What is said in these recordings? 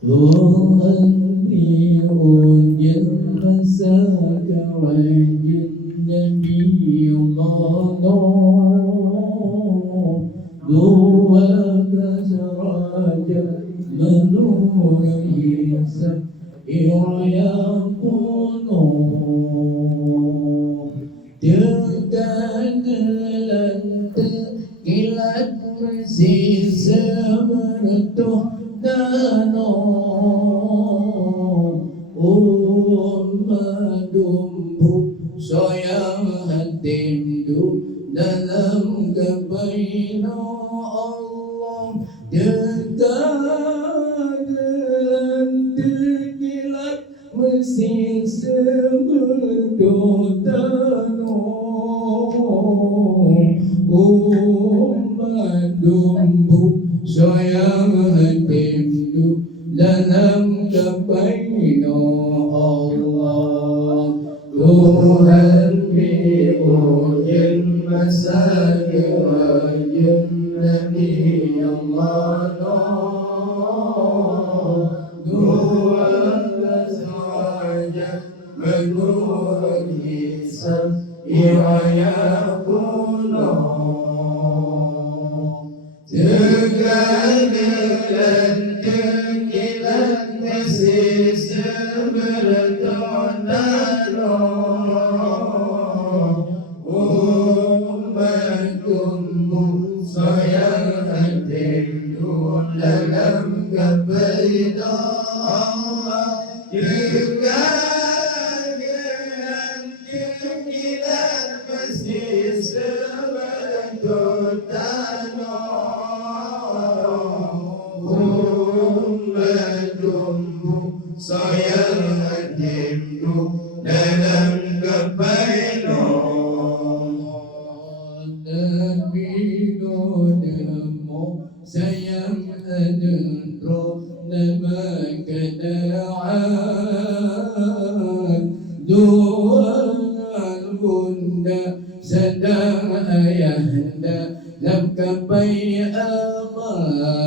Tuhan diujian masa kewajib Nabi Allah dua derajat menurut hisab yang penuh tergagalan terkilat bersisa meretuh danau ummadumbu sayang hatimdu dalam kebaina Allah tergagalan terkilat bersisa meretuh danau ummadumbu sayang hatimdu dalam kebaina Allah Tuhan diujian masa kewajib Nabi Allah dua derajat menurut hisab yang penuh tergagalan terkilat bersisa meretuh danau ummat tumbuh sayang hatimdu dalam kebaina Allah tergagalan terkilat bersisa meretuh sayang hatimdu dalam kebaina Nabi namamu sayang adro nama kenaan dua bunda sedang ayahanda dalam kapai aman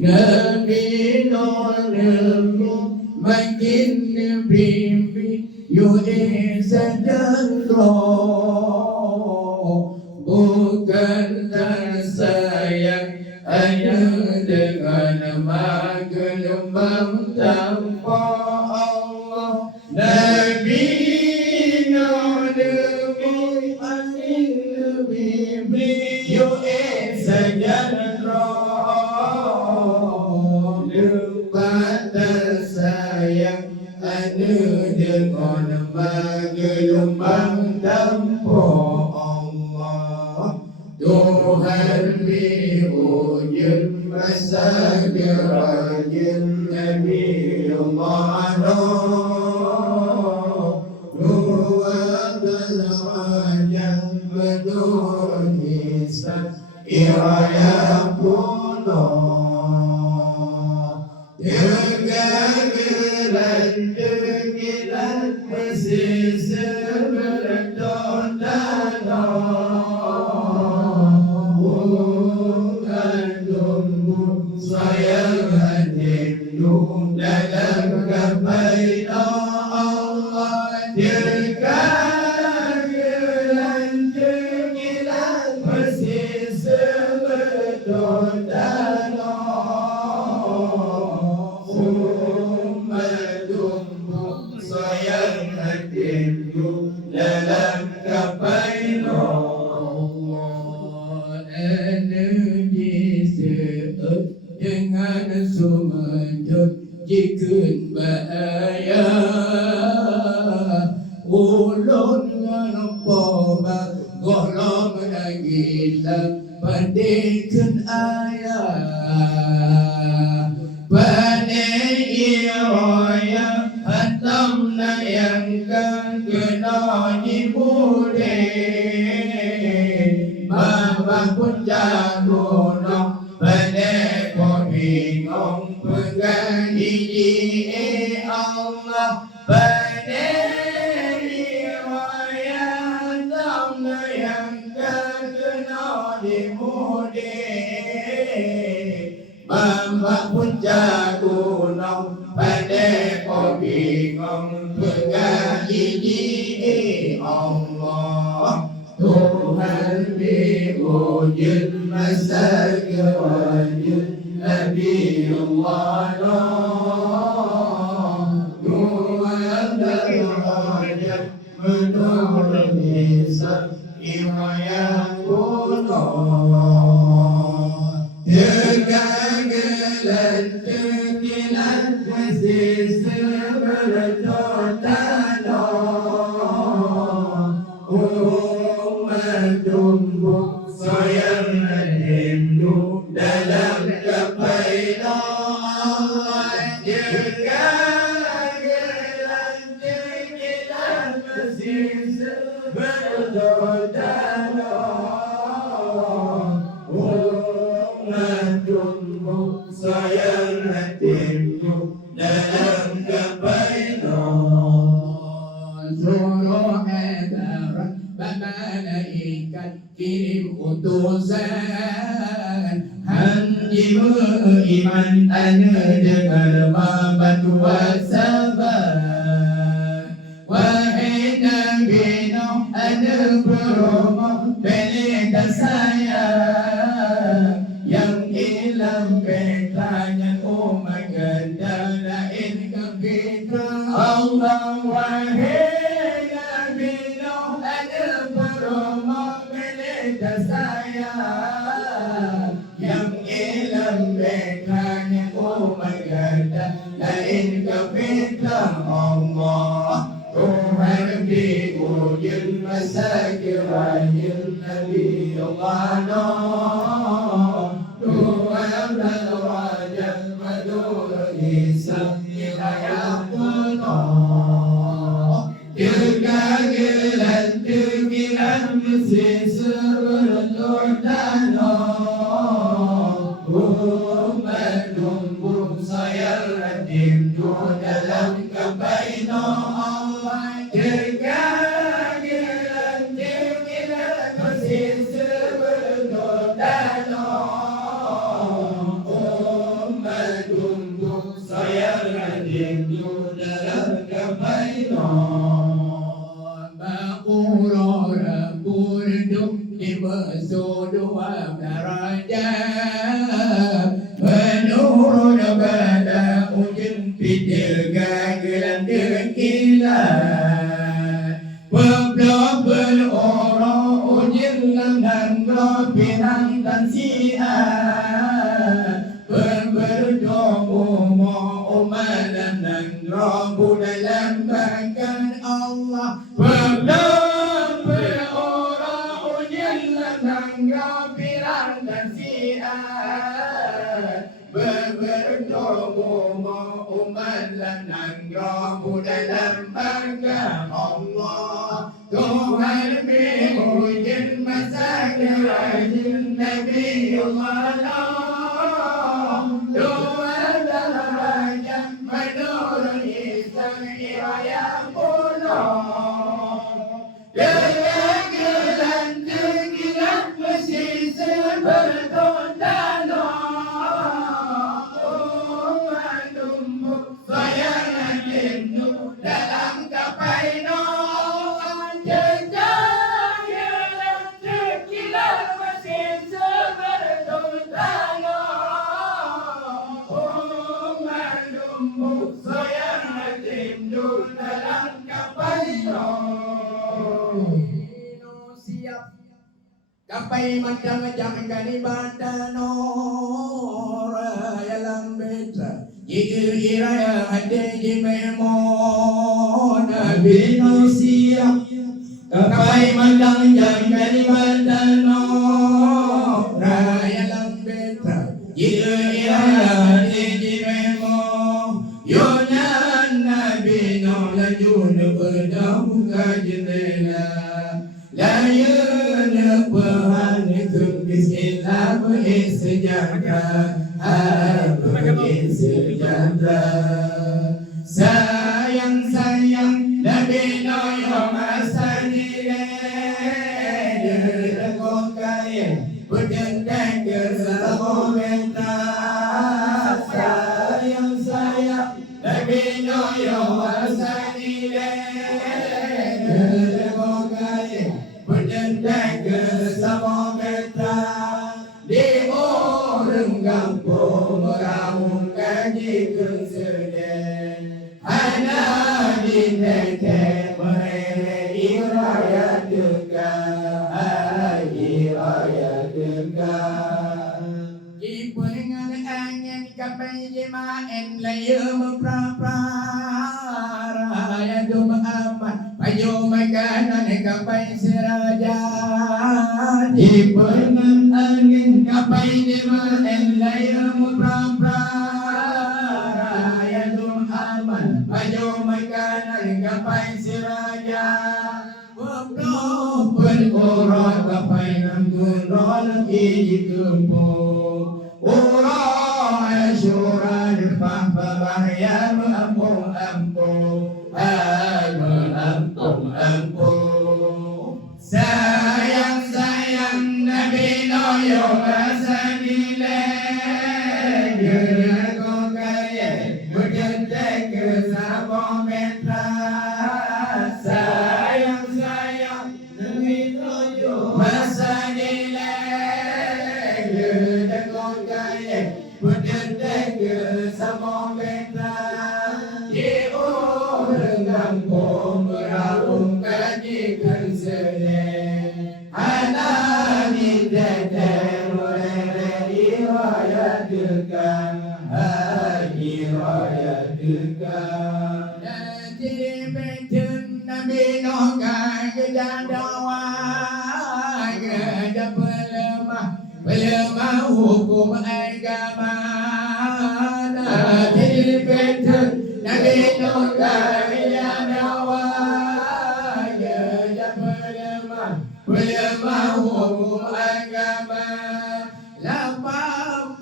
Nabi namamu makin bibi yui sajandro bukan sayang hanya dengan magelumbang tanpa Allah Nabi namamu makin bibi yui sajandro sayang ada dengan magelumbang tanpa Allah Tuhan diujian masa kewajib Nabi Allah dua derajat menurut hisab yang penuh tergagalan terkilat bersisa meretuh danau ummat tumbuh sayang hatimdu dalam kebaina Allah tergagalan terkilat bersisa meretuh danau sayang hatimdu dalam kapaina Allah energi seut dengan sumajud jikun bahaya ulun nganpoba golong nagilang pandikan ayah Bani Iroya Hatam na yang kena nyibudi Mama pun jago no Bani ko bingung pegang gigi Allah Bani Iroya Hatam na yang kena nyibudi Mama Abang puncak gunung Pandai kau bingung Pegang ini Allah Tuhan diwujud masa kewajud Nabi Allah Tuhan berhajat menurut hisab Imayah kuno Kegagalan kekilan Masih sebertotan Umat tumbuh sayang rindu Dalam kapai Allah Kegagalan kekilan Masih sebertotan sayang hatiku dalam kebaino suruh edaran malaikat kirim utusan hanjimu iman tanya dengar membantu sabar wahai Nabi Nuh ada berumah pilih saya yang hilang petanya umat Dalail kepita Allah wahai Nabi Nuh ada berumah milik saya yang hilang petanya umat Dalail kepita Allah Tuhan diwujud masa kewajud Nabi Allah Tuhan berwajah menurut hisab Ilayah penuh Kegagalan kekilan mesti sebertotan Umat tumbuh sayang rindu dalam kebaino Allah Kegagalan kekilan mesti sebertotan Umat tumbuh sayang rindu dalam kebaino Ma'urah burduk di bersudua darajat menurun pada ujung pitil gagalan dekilan Beblok berorang ujung dan berpinang dan siat Berberdoa umat dan Rabu dalam bahkan Allah Beblok berorang ujung dan berpinang dan siat Berberdoa umat dan Rabu dalam bahkan Allah Tuhan berwujud masa kewajud Nabi Allah Tuhan berwajah menurut hisab Ilayah pulau Kegagalan kekilan mesti sebertotan Umat tumbuh sayang rindu dalam kapai Kegagalan kekilan mesti sebertotan Umat tumbuh sayang rindu dalam kapai siap Kapai macam jangan ibadah nora yalang beta Jika iraya ada jimemo Nabi siap Kapai macam jangan ibadah nora yalang beta Jika iraya ada jimemo Yonan Nabi lajun berdamuka jendela Layana Tuhan itu bismillah bersejahtera bersejahtera Sayang Nabi Noyo masa nilai Dekong kaya berjenteng ke sekomentar Gampong Raung kaji keseden Hana di Dike merere iraya tegak iraya tegak Ipengan angin kapai jemaen layum pra-pra-raya dum amat Payo makanan kapai seraja Ipengan angin kapai jemaen layum pra-pra-raya dum amat Payo makanan kapai seraja Wablo berurut kapai namun ronak iji kempung Urah syurah depah bahaya mengampung-ampung mengampung-ampung Sayang-sayang Nabi Noyo Asadile Gerago kaya berjentek ke sabong metra Sayang-sayang Nabi Noyo Asadile berjentek ke sabong metra Di orang Gampong Raung kaji keseden Anak di Dike merere iraya tegak iraya tegak Nanti betun Nabi Ngoh kejar dakwah kejar pelemah hukum agama Nanti betun Nabi Ngoh kejar dakwah kejar pelemah hukum agama 80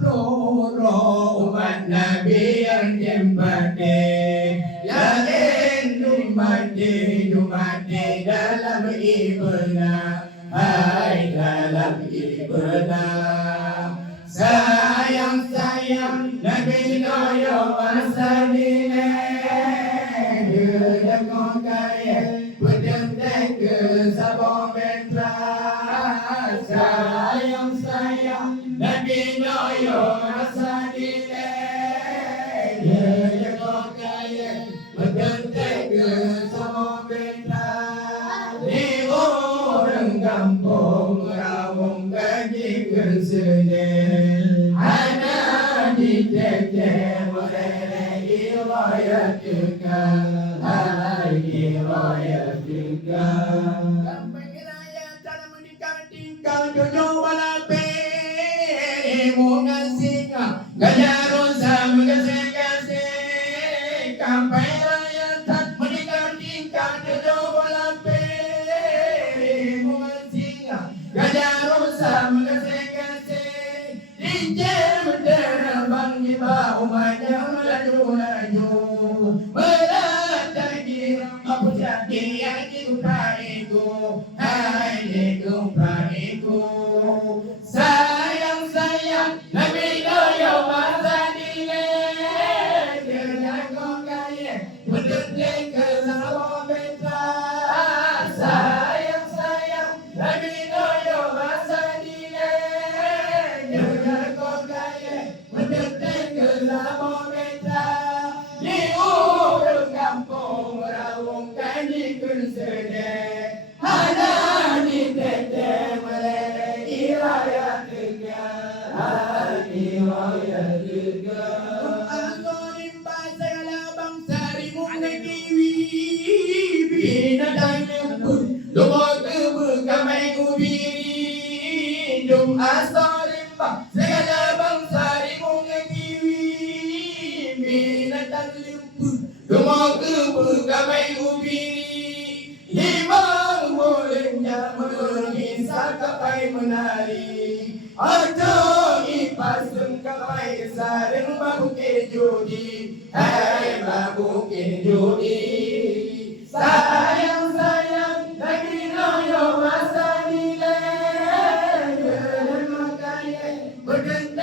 umat Nabi yang jempate Yakin Dumati dalam ibadah Hai dalam ibadah Sayang-sayang Nabi Noyo Asadine Gerago kaya berjentek ke sabong metra Sayang-sayang Nabi Noyo Asadine Gerago kaya berjentek ke sabong metra Di orang Gampong Raung kaji keseden Hana di Dike merere iraya tegak iraya tegak Gampang raya cara menikah tinggal jojo walape Mungan singa gajah rosa mengasih-kasih Kapai raya tak menikah tinggal jojo walape Mungan singa gajah rosa mengasih-kasih Dike menderabang iba umatnya melaju-laju Melatagi apa jadi yang dikumpaiku Hai dikumpaiku Sayang-sayang Nabi Noyo Asadile Gerago kaya berjentek ke sabong metra Sayang-sayang Nabi Noyo Asadile Gerago kaya berjentek ke sabong metra Di orang Gampong Raung kaji keseden Hana di Dike merere iraya tegak iraya tegak Al-Qarim bahasa segala bangsa dimulai kiwi binatang lembut Dumur kebu kamai kubiri Dum Al-Qarim bahasa segala bangsa dimulai kiwi binatang lembut Dumur kebu kamai kubiri Himang mulanya mengisah kapai menari Aduh ipasung kapai sareng babuke judi Hai babuke judi Sayang-sayang Nabi Noyo Asadile Gerago kaya berjentek